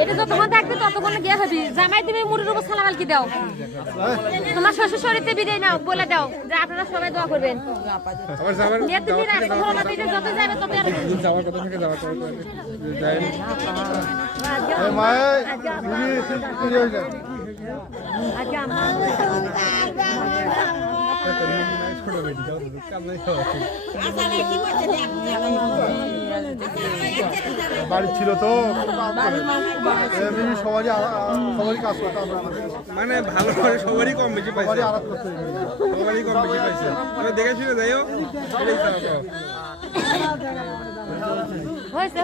এটা যতক্ষণ থাকবে ততক্ষণ গিয়ে হবি জামাই তুমি মুড়ির উপর সালাম আলকি দাও তোমার শ্বশুর শরীরে বিদায় নাও বলে দাও যে আপনারা সবাই দোয়া করবেন তুমি যত যাবে তত যাওয়ার কথা থেকে যাওয়ার বাড়ি ছিল তো সবারই কাজ করতে মানে ভালো করে সবারই কম বেশি পাইছে সবারই কম বেশি পাইছে দেখে শুনে যাইও হয়েছে